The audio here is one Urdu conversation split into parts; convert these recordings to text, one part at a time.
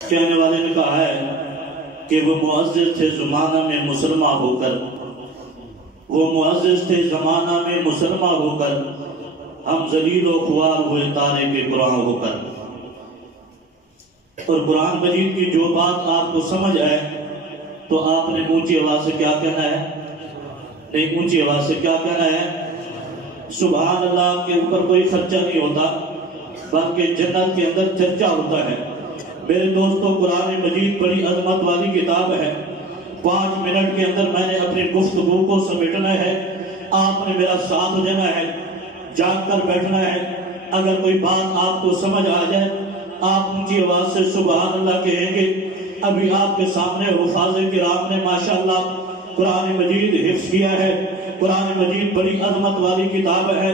کہنے والے نے کہا ہے کہ وہ معزز تھے زمانہ میں مسلمہ ہو کر، وہ معزز تھے زمانہ میں مسلمہ ہو کر، ہم ذلیل و خوار ہوئے تارے کے قرآن ہو کر۔ اور قرآن مجید کی جو بات آپ کو سمجھ آئے تو آپ نے اونچی آواز سے کیا کہنا ہے؟ نہیں، اونچی آواز سے کیا کہنا ہے؟ سبحان اللہ کے اوپر کوئی خرچہ نہیں ہوتا، بلکہ جنت کے اندر چرچا ہوتا ہے۔ میرے دوستو، قرآن مجید بڑی عظمت والی کتاب ہے۔ 5 منٹ کے اندر میں نے اپنی گفتگو کو سمیٹنا ہے۔ آپ نے میرا ساتھ دینا ہے، جاگ کر بیٹھنا ہے۔ اگر کوئی بات آپ کو سمجھ آ جائے، آپ اونچی آواز سے سبحان اللہ کہیں گے۔ ابھی آپ کے سامنے حفاظ کرام نے ماشاءاللہ قرآن مجید حفظ کیا ہے۔ قرآن مجید بڑی عظمت والی کتاب ہے،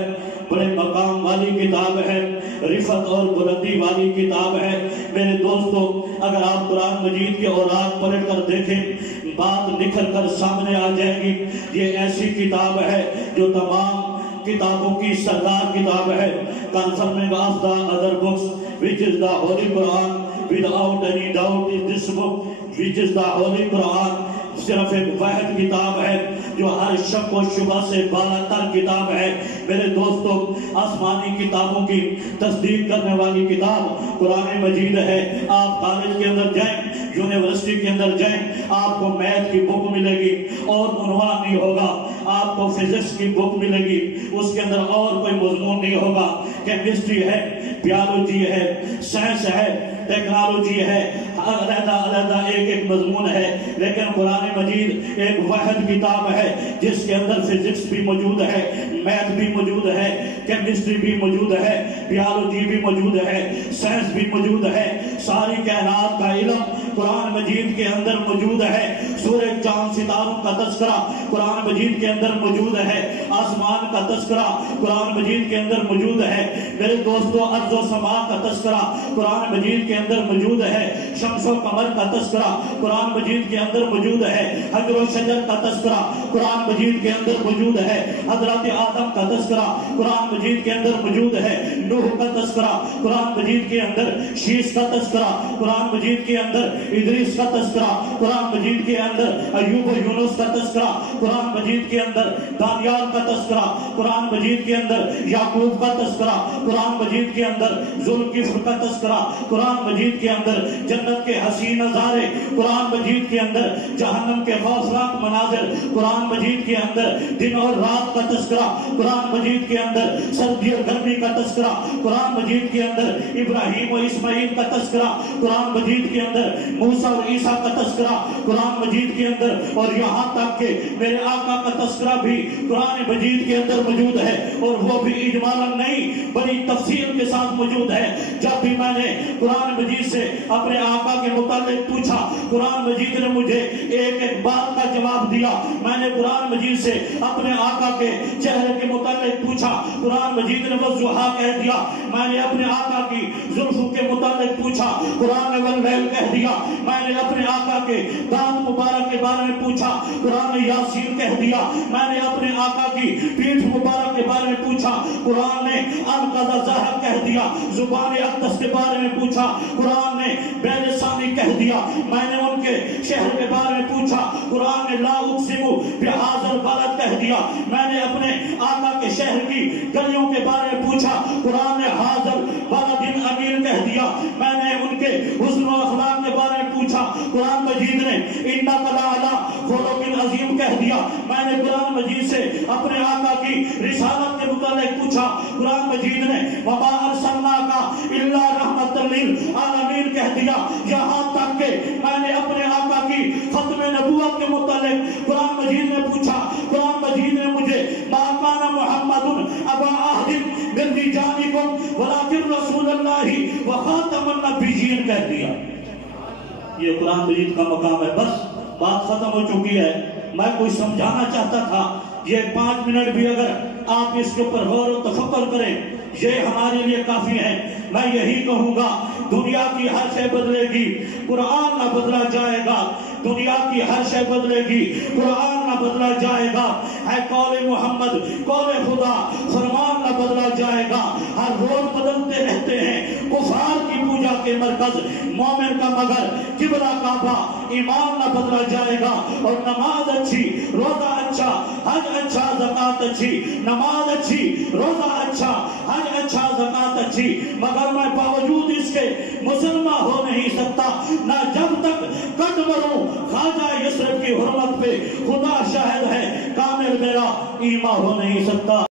بڑے مقام والی کتاب ہے، رفعت اور بلندی والی کتاب ہے۔ میرے دوستو، اگر آپ قرآن مجید کے اوراق پلٹ کر دیکھیں، بات نکھر کر سامنے آ جائے گی۔ یہ ایسی کتاب ہے جو تمام کتابوں کی سردار کتاب ہے۔ Confirming of the other books, which is the Holy Quran, without any doubt is this book, which is the Holy Quran۔ صرف ایک واحد کتاب ہے جو ہر شک و شبہ سے بالا تر کتاب ہے۔ میرے دوستو، آسمانی کتابوں کی تصدیق کرنے والی کتاب قرآن مجید ہے۔ آپ کالج کے اندر جائیں، یونیورسٹی کے اندر جائیں، آپ کو میتھ کی بک ملے گی اور عنوان نہیں ہوگا۔ آپ کو فزکس کی بک ملے گی، اس کے اندر اور کوئی مضمون نہیں ہوگا۔ کیمسٹری ہے، بیالوجی ہے، سائنس ہے، ٹیکنالوجی ہے، علیحدہ علیحدہ ایک ایک مضمون ہے۔ لیکن قرآن مجید ایک واحد کتاب ہے جس کے اندر فزکس بھی موجود ہے، میتھ بھی موجود ہے، کیمسٹری بھی موجود ہے، بیالوجی بھی موجود ہے، سائنس بھی موجود ہے۔ ساری کائنات کا علم قرآن مجید کے اندر موجود ہے۔ سورج چاند ستاروں کا تذکرہ قرآن مجید کے اندر موجود ہے۔ آسمان کا تذکرہ قرآن مجید کے اندر موجود ہے۔ میرے دوستو، ارض و سماء کا تذکرہ قرآن مجید کے اندر موجود ہے۔ شمس و قمر کا تذکرہ قرآن مجید کے اندر موجود ہے۔ حجر و شجر کا تذکرہ قرآن مجید کے اندر موجود ہے۔ حضرت آدم کا تذکرہ قرآن مجید کے اندر موجود ہے۔ نوح کا تذکرہ قرآن مجید کے اندر، شیش کا تذکرہ قرآن مجید کے اندر، ادریس کا تذکرہ قرآن مجید کے اندر، ایوب و یونس کا تذکرہ قرآن مجید کے اندر، دانیال کا تذکرہ قرآن مجید کے اندر، یعقوب کا تذکرہ قرآن مجید کے اندر، ذوالکفل کا تذکرہ قرآن مجید کے اندر، جنت کے حسین نظارے قرآن مجید کے اندر، جہنم کے خوفناک مناظر قرآن مجید کے اندر، دن اور رات کا تذکرہ قرآن مجید کے اندر، سردی اور گرمی کا تذکرہ قرآن مجید کے اندر، ابراہیم و اسماعیل کا تذکرہ قرآن مجید کے اندر، موسیٰ و عیسیٰ کا تذکرہ قرآن مجید کے اندر، اور یہاں تک کہ میرے آقا کا تذکرہ بھی قرآن مجید کے اندر موجود ہے، اور وہ بھی اجمالاً نہیں، بڑی تفصیل کے ساتھ موجود ہے۔ جب بھی میں نے قرآن مجید سے اپنے آقا کے متعلق پوچھا، قرآن مجید نے مجھے ایک ایک بات کا جواب دیا۔ میں نے قرآن مجید سے اپنے آقا کے چہرے کے متعلق پوچھا، قرآن مجید نے والضحیٰ کہہ دیا۔ میں نے اپنے آقا کی زلفوں کے متعلق پوچھا، قرآن نے واللیل کہہ دیا۔ میں نے اپنے آقا کے دانت مبارک کے بارے میں پوچھا، قرآن نے یاسین کہہ دیا۔ میں نے اپنے آقا کی پیٹھ مبارک کے بارے میں پوچھا، قرآن نے القضا ذہب کہہ دیا۔ زبان اقدس کے بارے میں پوچھا، قرآن نے بیل ثانی کہہ دیا۔ میں نے ان کے شہر کے بارے میں پوچھا، قرآن نے لا اقسم بہذا البلد کہہ دیا۔ میں نے اپنے آقا کے شہر کی گلیوں کے بارے میں پوچھا، قرآن نے ھذا البلد امین کہہ دیا۔ میں نے ان کے حسن و اخلاق کے بارے میں پوچھا، قرآن مجید نے انک لعلی خلق عظیم کہہ دیا۔ میں نے قرآن مجید سے اپنے آقا کی رسالت کے متعلق پوچھا، قرآن مجید نے وما ارسلناک الا رحمۃ للعالمین کہہ دیا۔ یہاں تک کہ میں نے اپنے آقا کی ختم نبوت کے متعلق قرآن مجید نے پوچھا، قرآن مجید نے مجھے ما کان محمد ابا احد من رجالکم ولکن رسول اللہ وخاتم النبیین کہہ دیا۔ یہ قرآن مجید کا مقام ہے۔ بس بات ختم ہو چکی ہے۔ میں کوئی سمجھانا چاہتا تھا، یہ 5 منٹ بھی اگر آپ اس کے اوپر غور و تفکر کریں، یہ ہمارے لیے کافی ہے۔ میں یہی کہوں گا، دنیا کی ہر شے بدلے گی، قرآن نہ بدلا جائے گا۔ دنیا کی ہر شے بدلے گی، قرآن نہ بدلا جائے گا، ہے قول محمد قول خدا، فرمان نہ بدلا جائے گا۔ ہر روز بدلتے رہتے ہیں کفار کی پوجا کے مرکز، مومن کا مگر قبلہ کعبہ، ایمان نہ بدلا جائے گا۔ اور نماز اچھی، روزہ اچھا، حج اچھا، زکات اچھی، نماز اچھی، روزہ اچھا، حج اچھا، زکات اچھی، مگر میں باوجود اس کے مسلمان ہو نہیں سکتا، نہ جب تک کٹ مروں خواجہ یسرب کی حرمت پہ، خدا شاہد ہے کامل میرا ایمان ہو نہیں سکتا۔